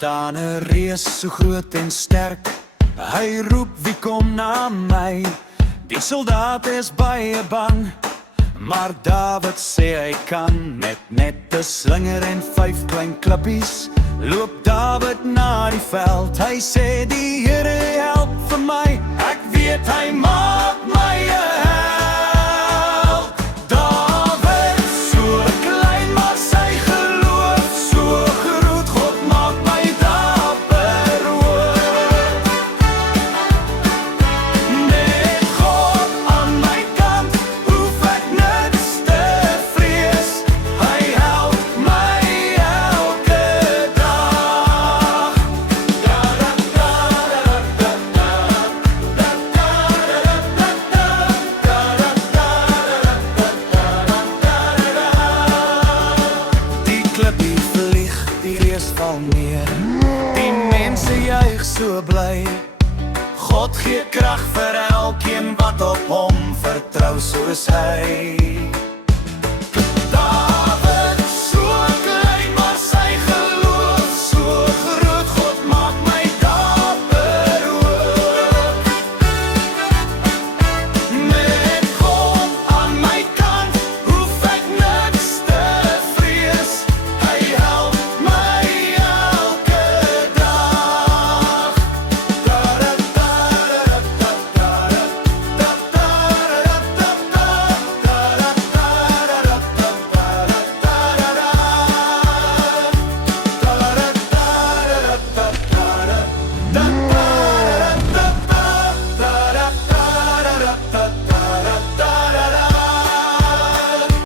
staan 'n reus so groot en sterk. Hy roep, wie kom na my? Die soldaat is baie bang, maar Dawid sê hy kan. Met net 'n slinger en 5 klein klippies loop Dawid na die veld. Hy sê die Here help vir my, ek weet hy maak my 'n held. Dawid so klein, maar sy geloof so groot. God maak my dapper hoor. Met God aan my kant hoef ek niks te vrees. Hy help my elke dag. Die klippie vlieg, die reus val neer. Die mense juig so bly. God gee krag vir elkeen wat op hom vertrou soos hy.